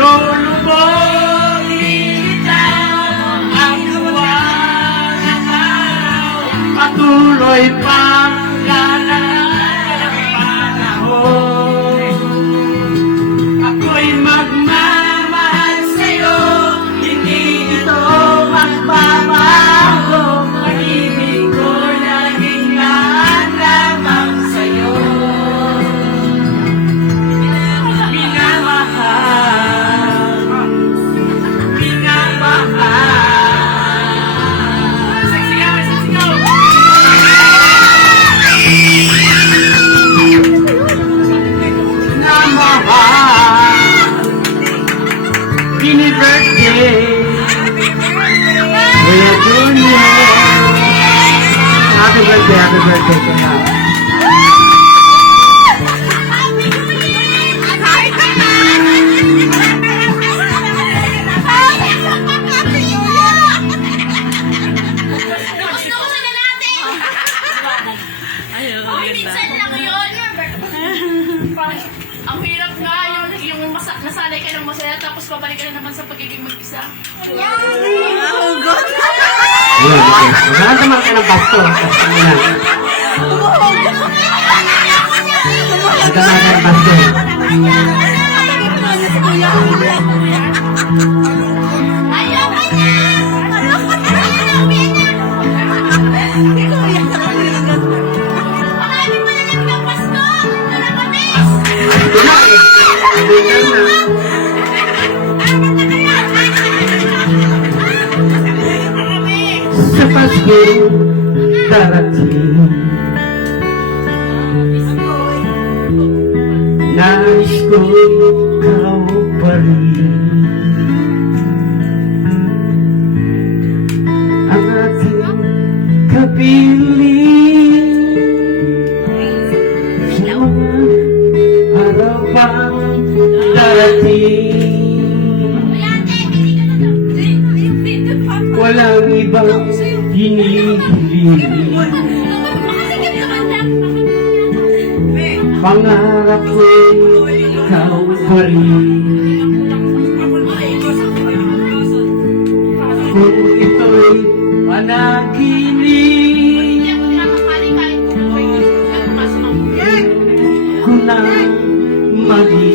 Lulubogin kita ang buwan ng araw, patuloy pang lalakad ang panahon. Ako'y magmamahal sa'yo, hindi ito magbabago. Pag-ibig ko laging naan lamang sa'yo. Happy birthday, Kuya Junior. Happy birthday to you. Minsan lang yun. Ang hirap nga yung nasanay ka ng masaya tapos pabalik ka na naman sa pagiging mag-isa. Magkakaman ka ng pasto. Magkakaman ka ng pasto. Sa Pasko darating, nais ko ikaw pa rin. Ang ating kapiling sa mga araw pang darating. Walang ibang hinihiling, pangarap ko ikaw pa rin. Kung ito'y panaginip ko nang maging